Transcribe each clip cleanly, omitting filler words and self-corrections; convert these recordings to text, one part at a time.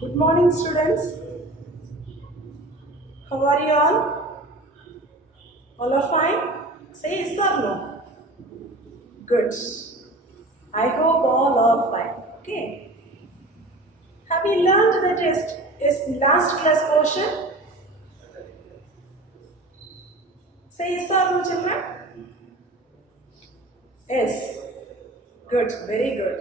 Good morning, students. How are you all? All are fine? Say yes or no. Good. I hope all are fine. Okay. Have you learned the test? Is last class portion? Say yes or no, children. Yes. Good. Very good.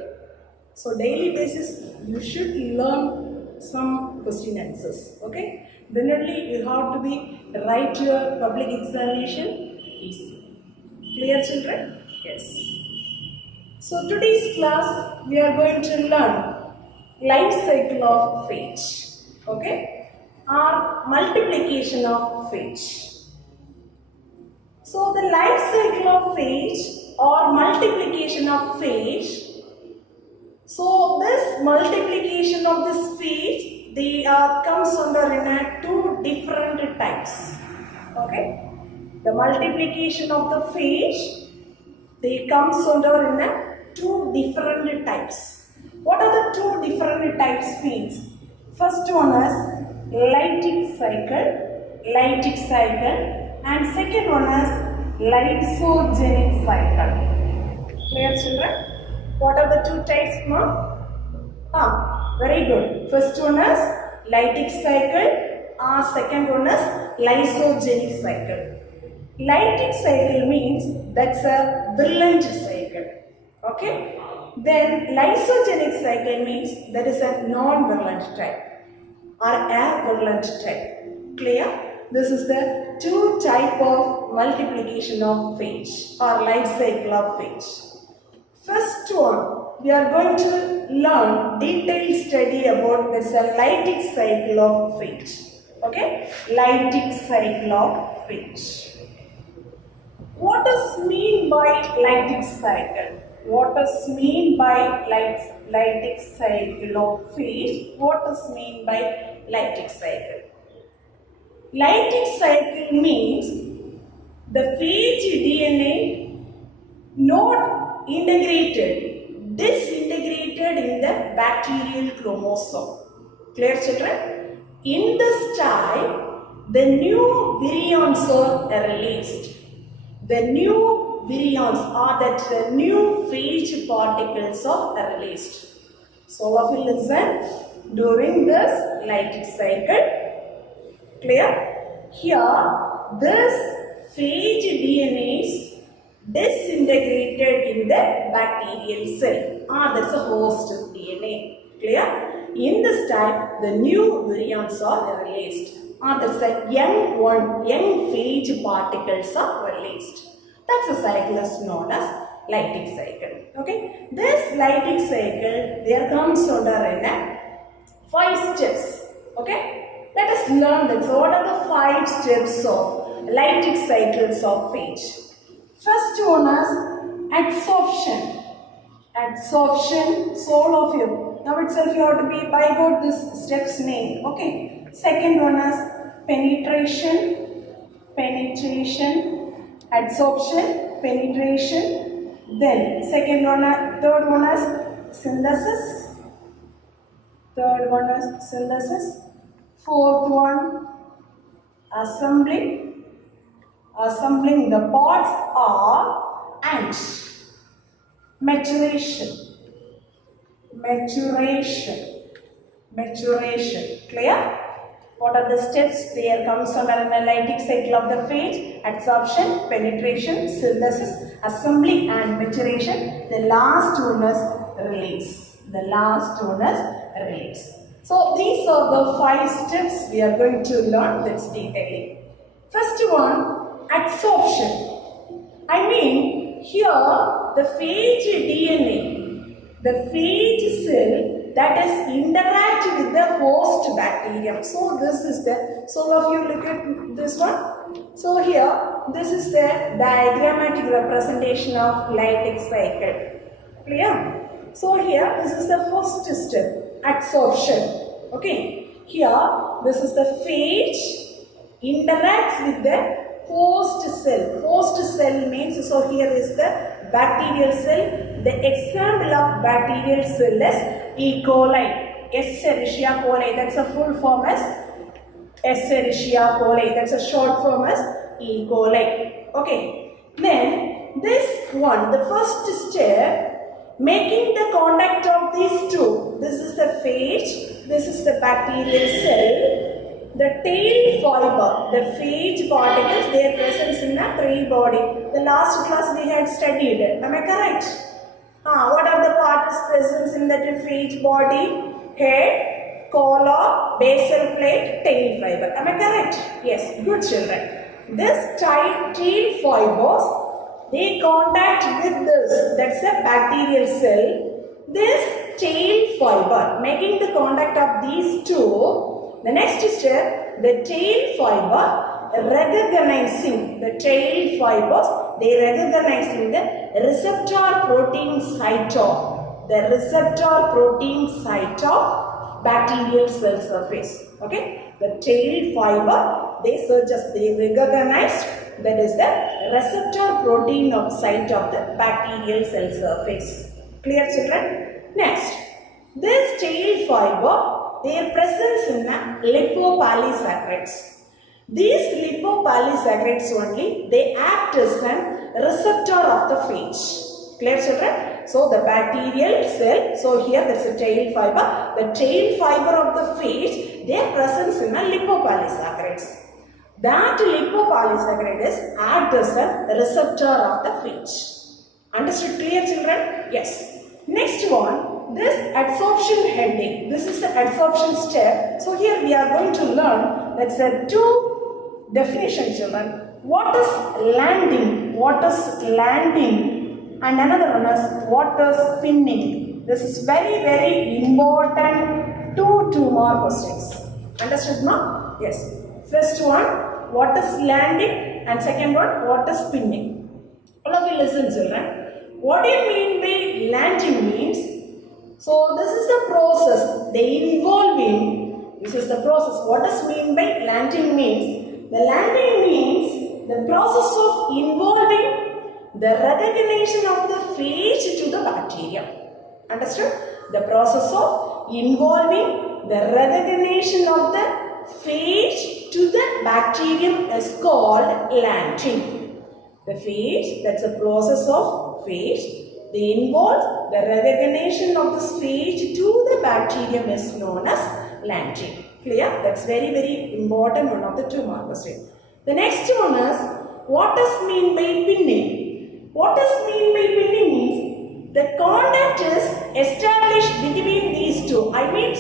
So daily basis, you should learn some question answers. Okay. Then only you have to be write your public examination easy. Clear, children? Yes. So today's class we are going to learn life cycle of phage. Okay? Or multiplication of phage. So the life cycle of phage or multiplication of phage. So this multiplication of this phage, they comes under in two different types. Okay? The multiplication of the phage, they comes under in two different types. What are the two different types means? First one is lytic cycle, and second one is lysogenic cycle. Clear, children? What are the two types, ma'am? Very good. First one is lytic cycle, second one is lysogenic cycle. Lytic cycle means that's a virulent cycle. Okay? Then lysogenic cycle means that is a non-virulent type or avirulent type. Clear? This is the two type of multiplication of phage or life cycle of phage. First one, we are going to learn detailed study about this lytic cycle of phage. Okay? Lytic cycle of phage. What does mean by lytic cycle? What does mean by lytic cycle of phage? What does mean by lytic cycle? Lytic cycle means the phage DNA not integrated, disintegrated in the bacterial chromosome. Clear, children? In this type, the new virions are released. The new virions are that the new phage particles are released. So all of you listen during this lytic cycle. Clear? Here, this phage DNA is disintegrated in the bacterial cell. That's a host DNA. Clear? In this type, the new virions are released. That's a young phage particles are released. That's a cycle is known as lytic cycle. Okay? This lytic cycle, there comes under in 5 steps. Okay? Let us learn that. So what are the 5 steps of lytic cycles of phage? First one is adsorption. Adsorption, so all of you. Now itself you have to be by God this steps name. Okay. Second one is penetration. Adsorption, penetration. Then second one, third one is synthesis. Fourth one, assembling. Assembling the parts are and maturation. Clear? What are the steps? There comes under an lytic cycle of the phage: adsorption, penetration, synthesis, assembly and maturation. The last one is release. So these are the 5 steps we are going to learn. Let's detailing. First one, adsorption. I mean here the phage DNA, the phage cell that is interact with the host bacterium. So this is so all of you look at this one. So here this is the diagrammatic representation of lytic cycle. Clear? So here this is the first step, adsorption. Okay. Here this is the phage interacts with the host cell. Host cell means, so here is the bacterial cell. The example of bacterial cell is E. coli. Escherichia coli. That's a full form as Escherichia coli. That's a short form as E. coli. Okay. Then this one, the first step, making the contact of these two. This is the phage. This is the bacterial cell. The tail fiber, the phage particles, their presence in the tree body. The last class we had studied it. Am I correct? What are the parts present in the phage body? Head, collar, basal plate, tail fiber. Am I correct? Yes. Good children. This tail fibers, they contact with this. That's a bacterial cell. This tail fiber, making the contact of these two. The next step, the tail fiber recognizing the tail fibers, they recognizing the receptor protein site of bacterial cell surface. Okay, the tail fiber, they recognize that is the receptor protein of site of the bacterial cell surface. Clear children? Next, this tail fiber, their presence in the lipopolysaccharides. These lipopolysaccharides only, they act as a receptor of the phage. Clear children? So the bacterial cell, so here there is a tail fiber. The tail fiber of the phage, their presence in the lipopolysaccharides. That lipopolysaccharides act as a receptor of the phage. Understood? Clear children? Yes. Next one, this adsorption heading. This is the adsorption step. So here we are going to learn, let's say, two definitions children. What is landing? What is landing? And another one is what is spinning. This is very, very important 2 mark questions. Understood now? Yes. First one, what is landing? And second one, what is spinning? All of you listen children. What do you mean by landing means? So this is the process, they involving, this is the process. What does mean by landing means? The landing means the process of involving the recognition of the phage to the bacteria. Understood? The process of involving the recognition of the phage to the bacterium is called landing. The phage, that's a process of phage. They involve the recognition of this phage to the bacterium is known as landing. Clear? That's very, very important one of the 2 mark question. The next one is what does mean by pinning? What does mean by pinning means the contact is established between these two.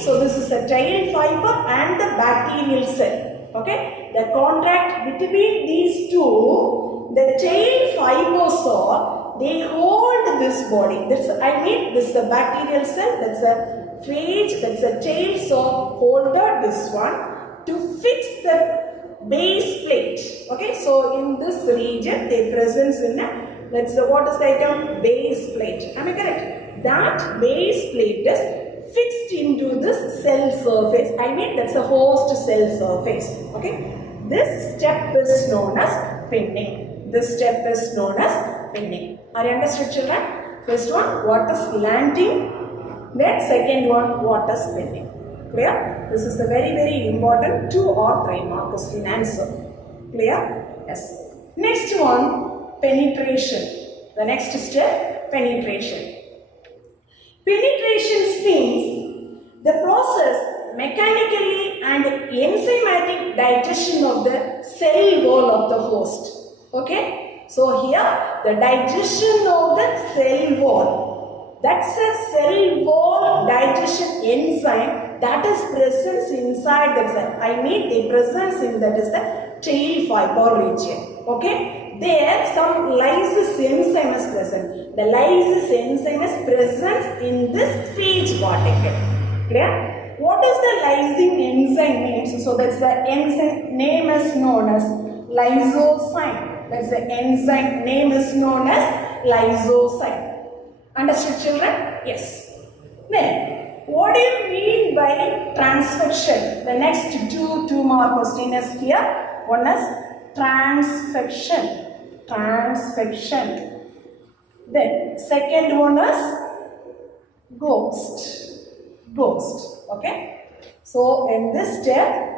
So this is the tail fiber and the bacterial cell. Okay? The contact between these two, the tail fibers are, they hold this body. This is the bacterial cell, that's a phage, that's a tail, so holded this one to fix the base plate. Okay, so in this region, they presence in a, what is the item? Base plate. Am I correct? That base plate is fixed into this cell surface. That's a host cell surface. Okay, this step is known as pinning. This step is known as pinning. Are you understood children? First one, what is landing? Then second one, what is pinning? Clear? This is the very, very important 2 or 3 mark question answer. Clear? Yes. Next one, penetration. The next step, penetration. Penetration means the process mechanically and enzymatic digestion of the cell wall of the host. Okay? So here the digestion of the cell wall. That's a cell wall digestion enzyme that is present inside the cell. The presence in that is the tail fiber region. Okay? There some lysis enzyme is present. The lysis enzyme is present in this phage particle. Clear? What is the lysing enzyme means? So that's the enzyme name is known as lysozyme. That's the enzyme name is known as lysozyme. Understood children? Yes. Then, what do you mean by transfection? The next 2 mark question is here. One is transfection. Then, second one is ghost. ghost. Okay. So in this step,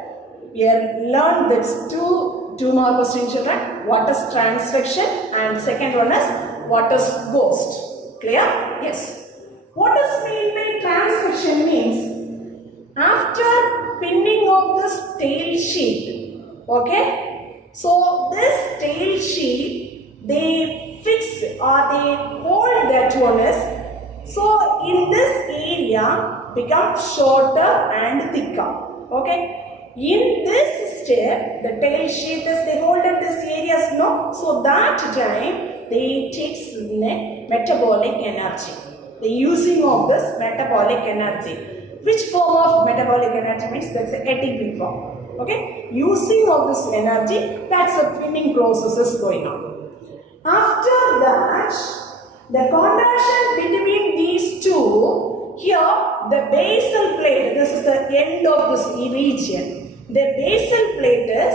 we have learned this two more questions, children. What is transvection, and second one is what is ghost. Clear? Yes. What is mean by transvection means after pinning of this tail sheet. Okay. So this tail sheet they fix or they hold that one is. So in this area become shorter and thicker. Okay. In this step, the tail sheet is they hold at this areas, no? So that time they takes metabolic energy. The using of this metabolic energy. Which form of metabolic energy means that's the ATP form. Okay. Using of this energy, that's a pinning process is going on. After that, the contraction between these two, here the basal plate, this is the end of this region. The basal plate is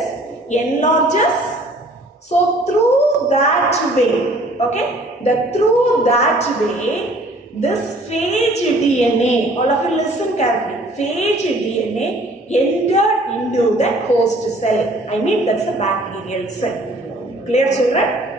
enlarges. So through that way, okay, through that way, this phage DNA, all of you listen carefully, phage DNA entered into the host cell. I mean that's the bacterial cell. Clear, children?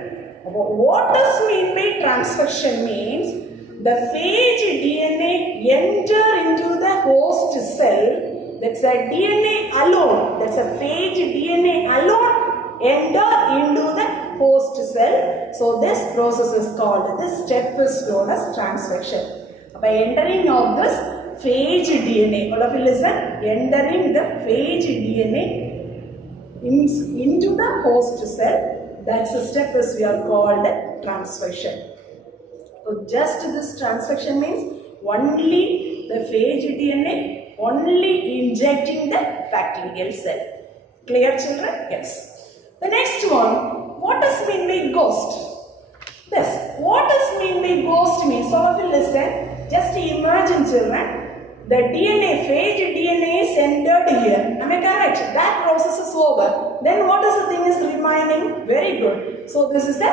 What does mean by transvection means the phage DNA enter into the host cell. That's a DNA alone. That's a phage DNA alone enter into the host cell. So this process is called, this step is known as transvection. By entering of this phage DNA, all of you listen, entering the phage DNA into the host cell. That's the step is we are called transvection. So just this transvection means only the phage DNA, only injecting the bacterial cell. Clear, children? Yes. The next one, what does mean by ghost? This. What does mean by ghost means? All of you listen. Just imagine, children. The DNA, phage DNA is entered here. Am I correct? That process is over. Then what is the thing is remaining? Very good. So this is the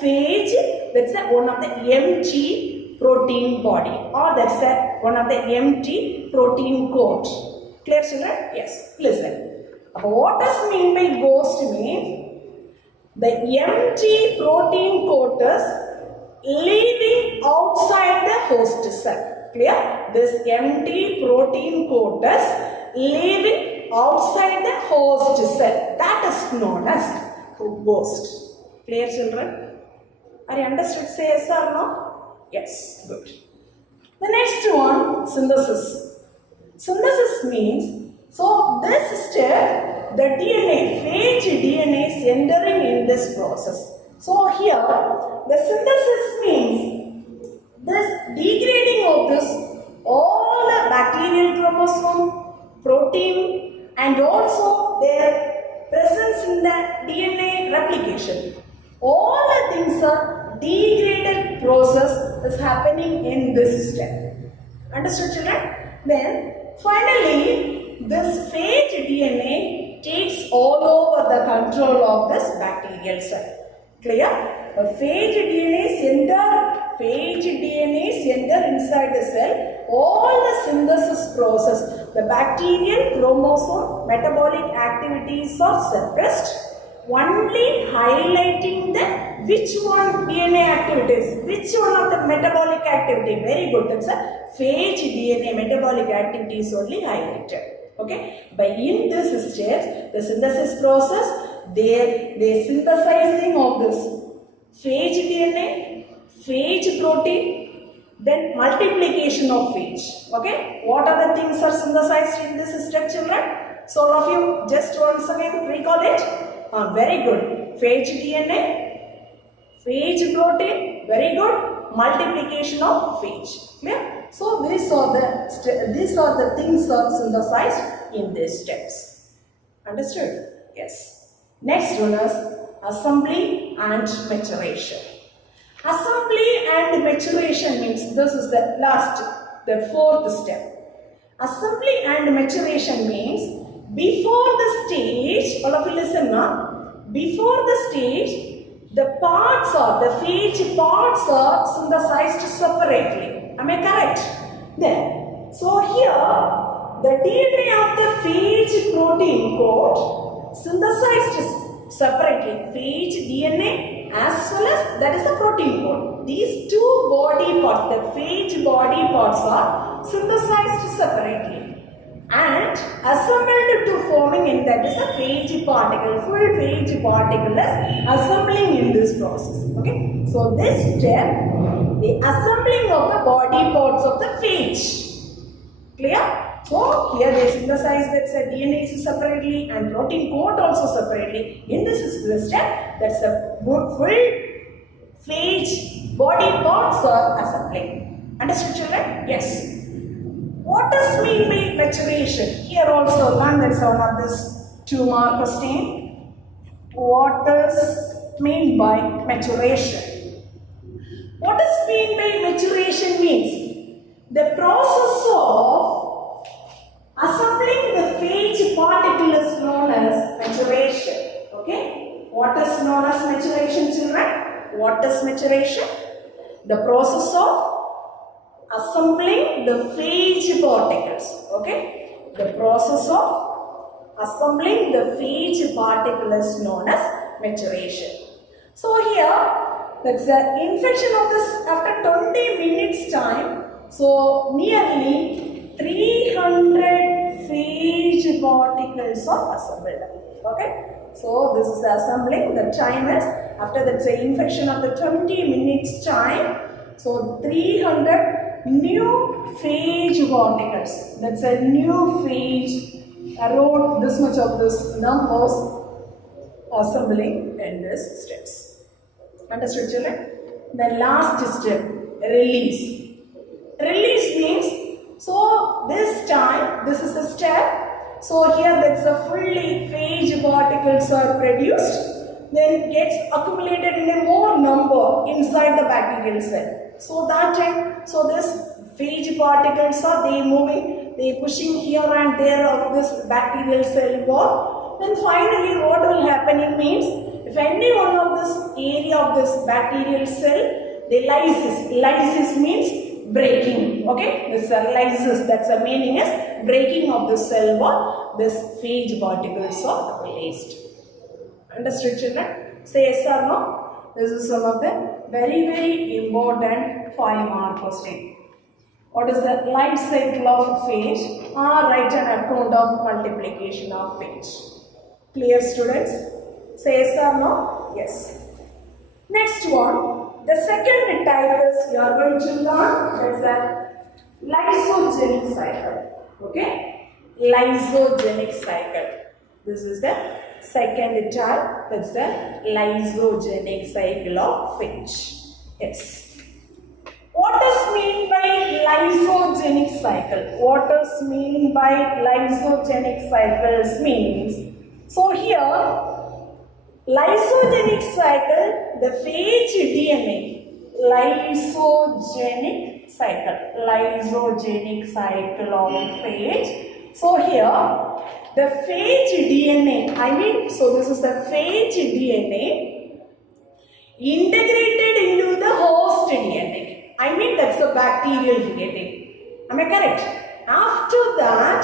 phage. That's one of the empty protein body, or that's one of the empty protein coat. Clear, children? Yes. Listen. What does mean by ghost means? The empty protein coat is leaving outside the host cell. Clear? This empty protein coat is leaving outside the host cell. That is known as ghost. Clear, children? Are you understood? Say yes or no? Yes. Good. The next one, synthesis. Synthesis means, so this step, the DNA, phage DNA is entering in this process. So here, the synthesis means this degrading of this, all the bacterial chromosome, protein, and also their presence in the DNA replication. All the things are degraded process is happening in this step. Understood, children? Then finally, this phage DNA takes all over the control of this bacterial cell. Clear? The phage DNA is enter inside the cell. All the synthesis process, the bacterial chromosome metabolic activities are suppressed. Only highlighting the which one DNA activities, which one of the metabolic activity. Very good. That's a phage DNA metabolic activities only highlighted. Okay. By in this stage, the synthesis process, they synthesizing of this phage DNA, phage protein, then multiplication of phage. Okay. What are the things are synthesized in this step, children? So all of you just once again recall it. Very good. Phage DNA, phage protein, very good. Multiplication of phage. Clear? So these are the things are synthesized in these steps. Understood? Yes. Next one is assembly and maturation. Assembly and maturation means this is the fourth step. Assembly and maturation means before the stage, all of you listen now, before the stage, the parts are, the phage parts are synthesized separately. Am I correct? Then, So here, the DNA of the phage protein coat synthesized separately. Phage DNA as well as that is the protein coat. These two body parts, the phage body parts are synthesized separately and assembled to forming in that is a phage particle. Full phage particle is assembling in this process. Okay. So this step, the assembling of the body parts of the phage. Clear? So here they synthesize that DNA is separately and protein coat also separately. In this is the step that's a full phage body parts are assembling. Understood, children? Yes. What does mean by maturation? Here also learn that's one of this 2-mark question. What does mean by maturation? What does mean by maturation means the process of assembling the phage particle is known as maturation. Okay? What is known as maturation, children? What is maturation? The process of assembling the phage particles. Okay? The process of assembling the phage particle is known as maturation. So here, that's the infection of this after 20 minutes time. So nearly 300 phage particles are assembled. Okay? So this is the assembling. The time is after the infection of the 20 minutes time. So 300 new phage particles. That's a new phage. Around this much of this numbers assembling in this steps. Understood, children? The last step, release. Release means, so this time, this is the step. So here that's a fully phage particles are produced, then gets accumulated in a more number inside the bacterial cell. So that time, so this phage particles are they moving, they pushing here and there of this bacterial cell wall. Then finally what will happen means, if any one of this area of this bacterial cell, they lysis. Lysis means breaking. Okay, this lysis, that's the meaning is breaking of the cell wall. This phage particles are released. Understood, children? Say yes or no? This is some of the very important 5-mark question. What is the life cycle of phage? Write an account of multiplication of phage. Clear, students? Say yes or no? Yes. Next one, the second type is you are going to learn, that's a lysogenic cycle. Okay? Lysogenic cycle. This is the second type, that's the lysogenic cycle of phage. Yes. What does mean by lysogenic cycle? What does mean by lysogenic cycles means? So here, lysogenic cycle, the phage DNA, lysogenic cycle of phage. So here, the phage DNA, so this is the phage DNA integrated into the host DNA. That's a bacterial DNA. Am I correct? After that,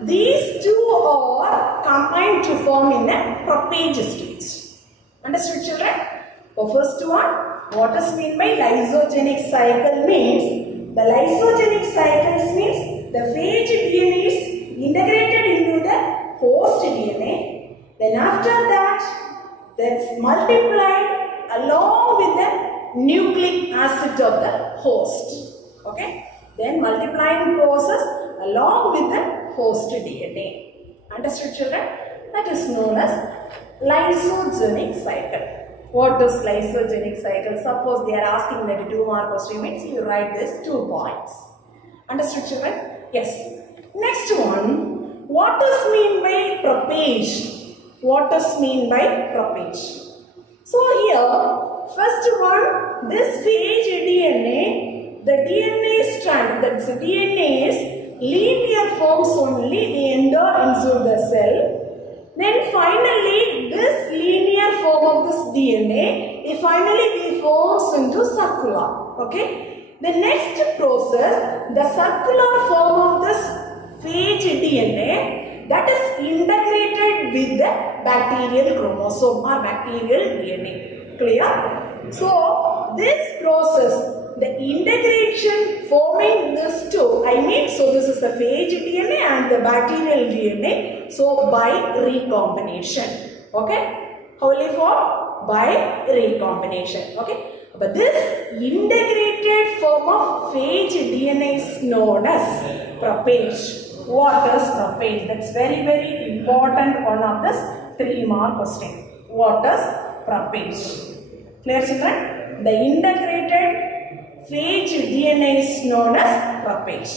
these two are combined to form in a prophage stage. Understood, children? The first one, what does mean by lysogenic cycle means? The lysogenic cycles means the phage DNA is integrated into the host DNA. Then after that, that's multiplied along with the nucleic acid of the host. Okay? Then multiplying process along with the host DNA. Understood, children? That is known as lysogenic cycle. What is lysogenic cycle? Suppose they are asking that 2-mark question means you write this 2 points. Understood, children? Yes. Next one, what does mean by prophage? What does mean by prophage? So here, first one, this phage DNA, the DNA strand, that's the DNA is linear forms only, they enter into the cell. Then finally, this linear form of this DNA, it finally forms into circular. Okay. The next process, the circular form of this phage DNA that is integrated with the bacterial chromosome or bacterial DNA. Clear? So, this process, the integration forming this two, so this is the phage DNA and the bacterial DNA, so by recombination. Okay? Only for by recombination. Okay? But this integrated form of phage DNA is known as prophage. What is prophage? That's very important one of this 3-mark question. What is prophage? Clear, children? The integrated phage DNA is known as prophage.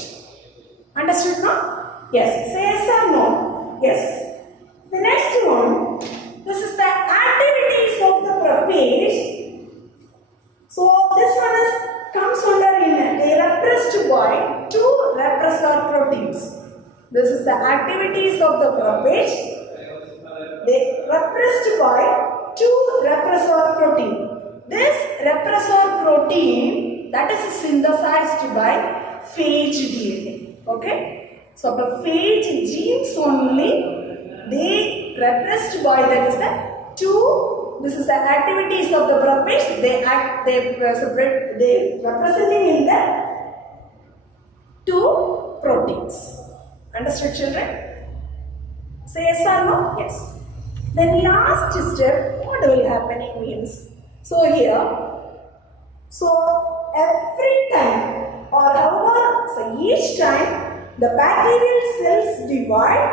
Understood now? Yes. Say yes or no? Yes. The next one, this is the activities of the prophage. So this one comes under in they are repressed by 2 repressor proteins. This is the activities of the prophage. They repressed by 2 repressor protein. This repressor protein that is synthesized by phage DNA. Okay. So the phage genes only they repressed by that is the 2. This is the activities of the prophage. They representing in the 2 proteins. Understood, children? Say yes or no? Yes. Then last step, what will happen means. So here, so every time or however, so each time the bacterial cells divide,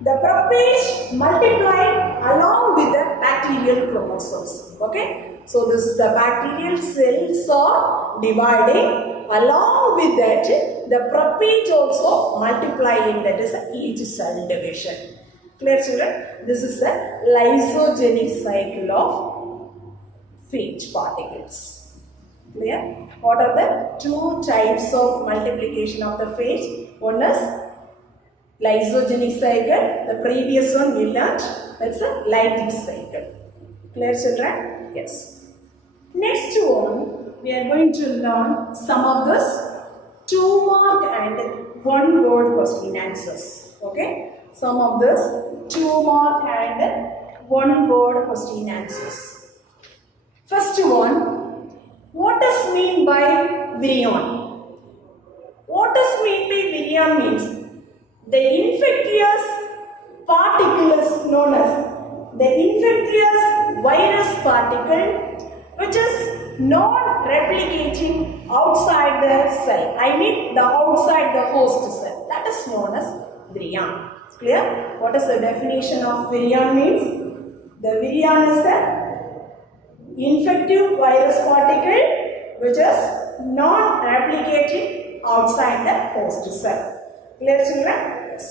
the prophage multiply along with the bacterial chromosomes. Okay. So this is the bacterial cells are dividing. Along with that, the prophage also multiplying. That is each cell division. Clear, children? This is the lysogenic cycle of phage particles. Clear? What are the 2 types of multiplication of the phage? One is lysogenic cycle. The previous one we learnt. That's a lytic cycle. Clear, children? Yes. Next one, we are going to learn some of this 2-mark and 1-word question answers. Okay? Some of this 2-mark and 1-word question answers. First one, what does mean by virion? What does mean by virion means? The infectious particle is known as the infectious virus particle which is non-replicating outside the cell. The outside the host cell. That is known as virion. Clear? What is the definition of virion means? The virion is the infective virus particle which is non-replicating outside the host cell. Clear, children? Yes.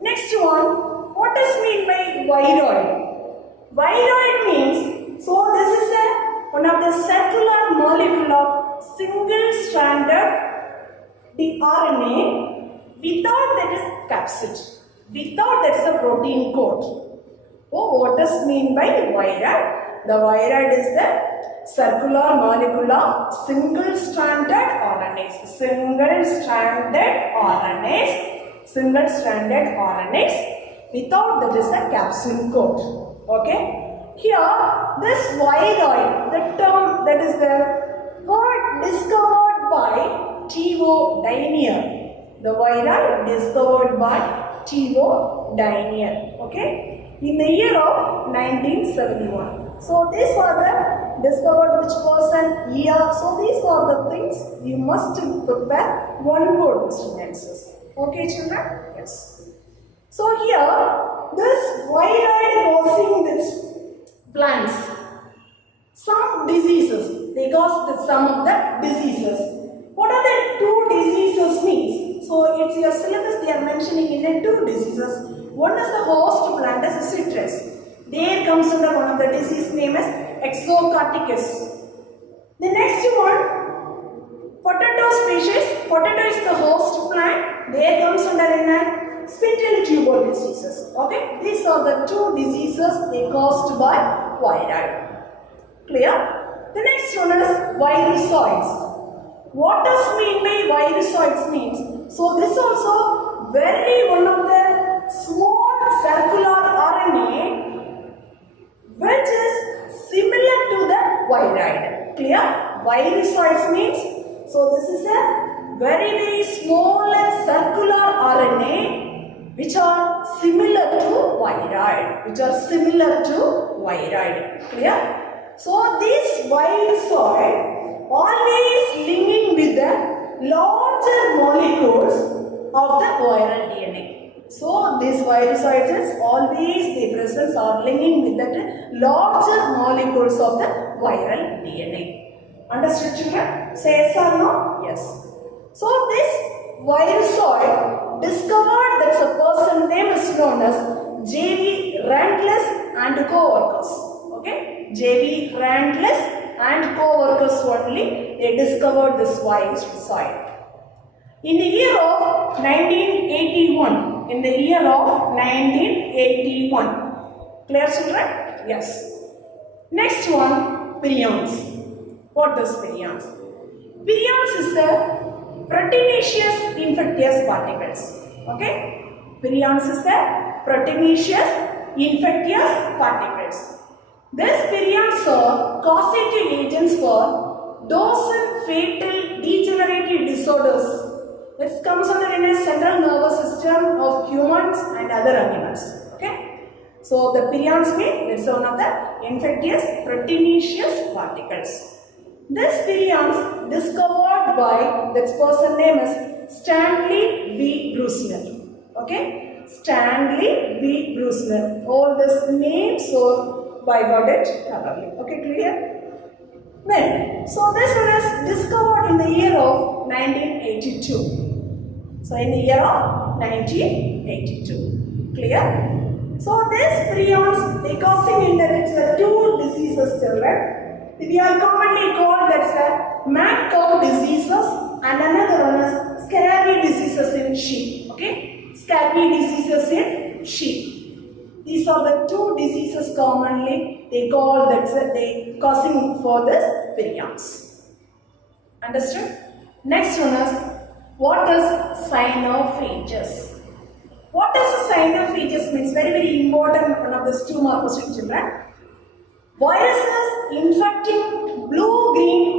Next one, what does mean by viroid? Viroid means, so this is one of the circular molecule of single-stranded RNA without that is capsid, without that is a protein coat. Oh, what does mean by viroid? The viroid is the circular molecule of single-stranded RNAs. Single-stranded RNAs without that is a capsule coat. Okay. Here, this viroid, the term that is the word discovered by T.O. Danier. The viroid discovered by T.O. Danier. Okay. In the year of 1971. So these are the discovered which person, year. So these are the things you must prepare 1-word question answers. Okay, children? Yes. So here, this viroid causing this plants some diseases. They cause some of the diseases. What are the 2 diseases means? So it's your syllabus they are mentioning in the 2 diseases. One is the host plant as a citrus. There comes under one of the disease name as exocarticus. The next one, potato species. Potato is the host plant. There comes under in spindle tuber diseases. Okay, these are the 2 diseases they caused by viroid. Clear? The next one is virusoids. What does mean by virusoids means? So this also very one of the small circular RNA which is similar to the viroid. Clear? Virusoids means, so this is a very small and circular RNA which are similar to viroid. Clear? So this virusoid always linking with the larger molecules of the viral DNA. So these virusoids always the presence are linking with the larger molecules of the viral DNA. Understood, children? Say yes or no? Yes. So this virusoid discovered that a person name is known as J.V. Randless and co-workers. Okay? J.V. Randless and co-workers only, they discovered this virusoid. In the year of 1981, clear children? Yes. Next one, prions. What is prions? Prions is the proteinaceous infectious particles. Okay? Prions is the proteinaceous infectious particles. These prions are causative agents for dozen fatal degenerative disorders. This comes under in a central nervous system of humans and other animals. Okay? So the prions mean it's one of the infectious proteinaceous particles. This prions discovered by this person name is Stanley B. Brusner. Okay? Stanley B. Brusner. All these names are I got it thoroughly. Okay, clear? Then, so this one is discovered in the year of 1982. So in the year of 1982. Clear? So this prions they causing in the two diseases, children. They are commonly called that's mad cow diseases and another one is scurvy diseases in sheep. Okay? Scurvy diseases in sheep. These are the two diseases commonly they call that they causing for this prions. Understood? Next one is what is cyanophages? What is cyanophages means very important one of these 2 mark question, children. Viruses infecting blue-green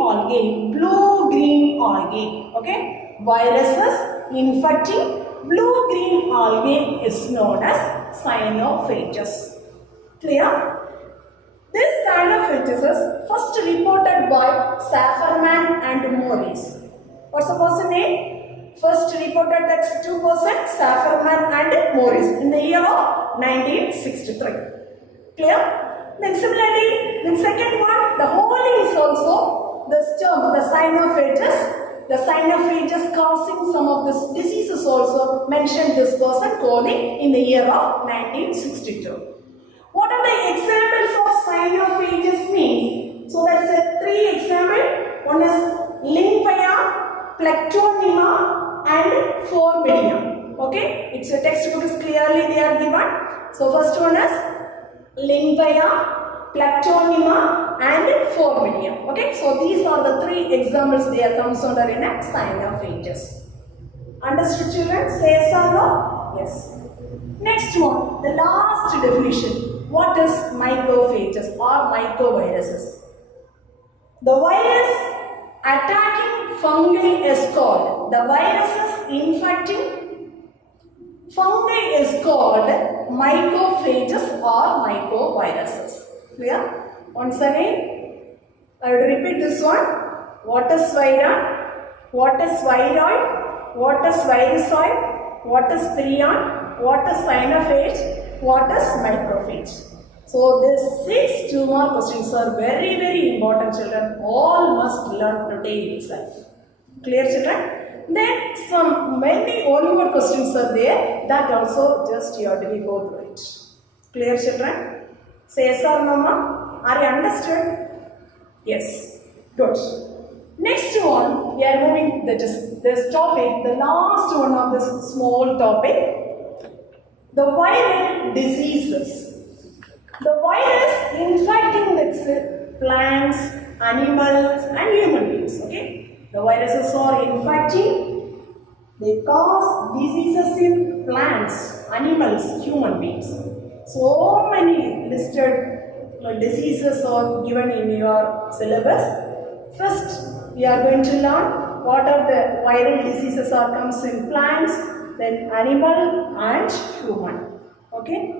algae. Okay? Viruses infecting blue-green algae is known as cyanophages. Clear? This cyanophages is first reported by Safferman and Morris. What's the person name? First reported that's 2 persons, Safferman and Morris in the year of 1963. Clear? Then similarly, the second one, the whole is also this term, the cyanophages. The cyanophages causing some of these diseases also mentioned this person calling in the year of 1962. What are the examples of cyanophages mean? So that's 3 examples. One is Lymphia, Plectonema and Formedium. Okay, it's a textbook is clearly they are given. So first one is Lymphia, Plectonema and Formedium. Okay, so these are the 3 examples they are comes under in a cyanophages. Understood, children? Say yes or no? Yes. Next one, the last definition. What is mycophages or mycoviruses? The virus attacking fungi is called, the viruses infecting fungi is called mycophages or mycoviruses. Clear? Once again, I will repeat this one. What is viral? What is viroid? What is virusoid? What is prion? What is cyanophage? What is macrophage? So these 6 2 mark questions are very important, children. All must learn today itself. Clear, children? Then some many onward questions are there. That also just you have to go through it. Clear, children? Say yes or no, ma? Are you understood? Yes. Good. Next one, we are moving this topic, the last one of this small topic, the viral diseases. The virus infecting with plants, animals and human beings. Okay. The viruses are infecting. They cause diseases in plants, animals, human beings. So many listed diseases are given in your syllabus. First, we are going to learn what are the viral diseases are comes in plants, then animal and human. Okay.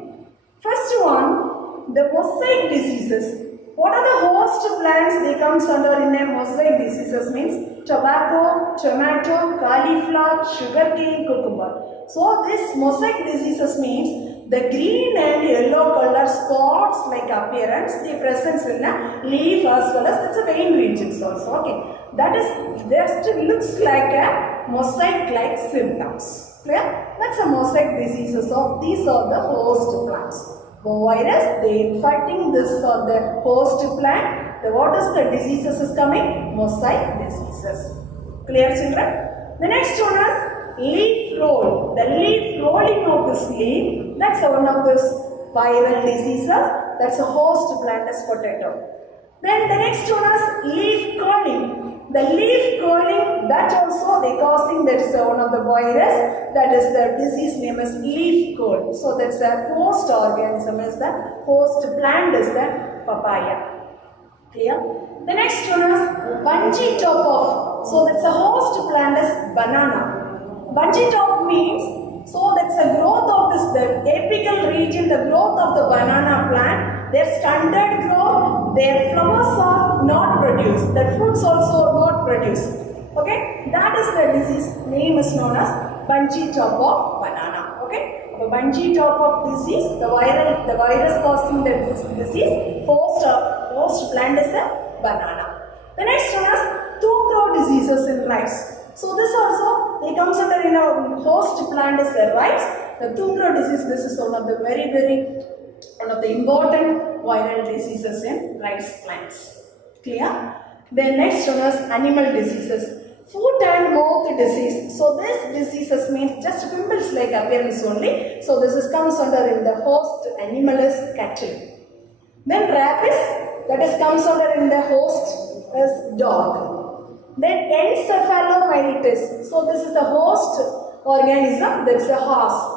First one, the mosaic diseases. What are the host plants they comes under in a mosaic diseases means tobacco, tomato, cauliflower, sugarcane, cucumber. So this mosaic diseases means the green and yellow color spots like appearance they present in a leaf as well as it's a vein regions also. Okay, that is just looks like a mosaic like symptoms. Clear? That's a mosaic diseases of these are the host plants. The virus, they infecting this or the host plant. The what is the diseases is coming? Mosaic diseases. Clear, children? The next one is leaf roll. The leaf rolling of this leaf, that's one of those viral diseases. That's a host plant as potato. Then the next one is leaf curling. The leaf curling, that also they causing that is one of the virus, that is the disease name is leaf curl. So that's the host organism is the host plant is the papaya. Clear? The next one is bungee top of. So that's a host plant is banana. Bungee top means, so that's the growth of this, the apical region, the growth of the banana plant. Their stunted growth, their flowers are not produced, their fruits also are not produced. Okay, that is the disease name is known as bungee top of banana. Okay, the bungee top of disease, the virus causing the disease, host plant is a banana. The next one is two-throat diseases in rice. So this also they comes under in a host plant is the rice. The two-throat disease, this is one of the one of the important viral diseases in rice plants. Clear? Then next one is animal diseases. Foot and mouth disease. So this diseases means just pimples like appearance only. So this is comes under in the host animal is cattle. Then rabies, that is comes under in the host is dog. Then encephalomyelitis. So this is the host organism, that's a horse.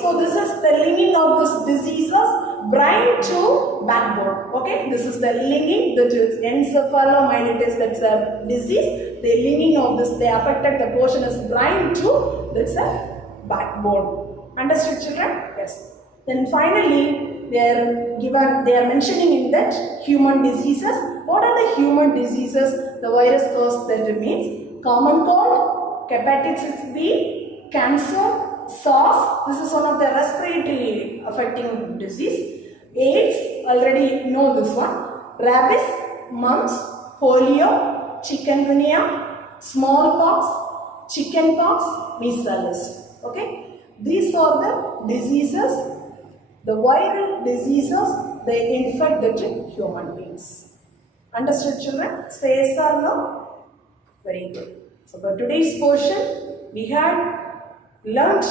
So this is the linking of this diseases, brain to backbone. Okay, this is the linking, that is encephalomyelitis, that's a disease. The linking of this, they affected the portion is brain to, that's a backbone. Understood, children? Yes. Then finally, they are mentioning in that human diseases. What are the human diseases the virus cause that means? Common cold, hepatitis B, cancer, SARS, this is one of the respiratory affecting disease. AIDS, already know this one. Rabies, mumps, polio, chikungunya, smallpox, chickenpox, measles. Okay, these are the diseases, the viral diseases, they infect the human beings. Understood, children? Say yes or no? Very good. So for today's portion, we had learned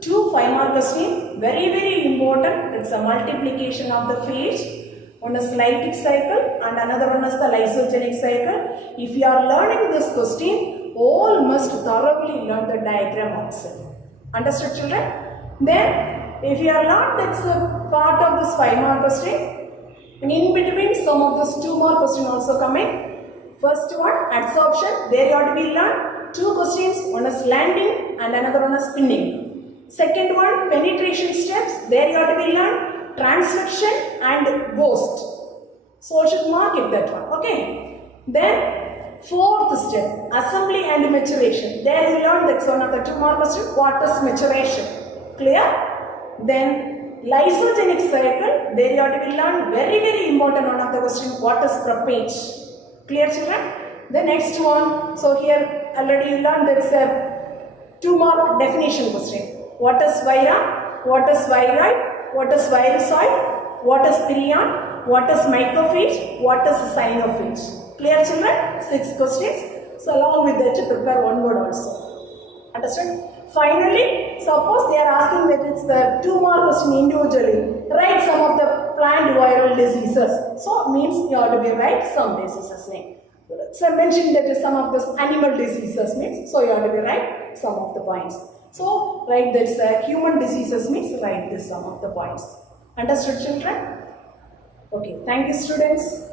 2 5-mark questions, very important. It's a multiplication of the phage. One is lytic cycle and another one is the lysogenic cycle. If you are learning this question, all must thoroughly learn the diagram also. Understood, children? Then, if you are learned that's a part of this 5-mark question, and in between some of this 2-mark question also coming. First one, absorption, there you have to be learned. 2 questions, one is landing and another one is spinning. Second one, penetration steps, there you have to be learned transcription and ghost. So I should mark it that one, okay. Then 4th step, assembly and maturation. There you learn that's one of the 2-mark questions, what is maturation. Clear? Then lysogenic cycle, there you have to be learned very important one of the questions, what is prophage. Clear, children? The next one, so here already you learned that's a 2-mark definition question. What is vira? What is viroid? What is virusoid? What is prion? What is microphage? What is cyanophage? Clear, children? 6 questions. So along with that, prepare one word also. Understood? Finally, suppose they are asking that it's the 2-mark question individually. Write some of the plant viral diseases. So it means you have to be write some diseases name. So mention that some of those animal diseases means, so you have to write some of the points. So write that human diseases means write this some of the points. Understood, children? Okay, thank you, students.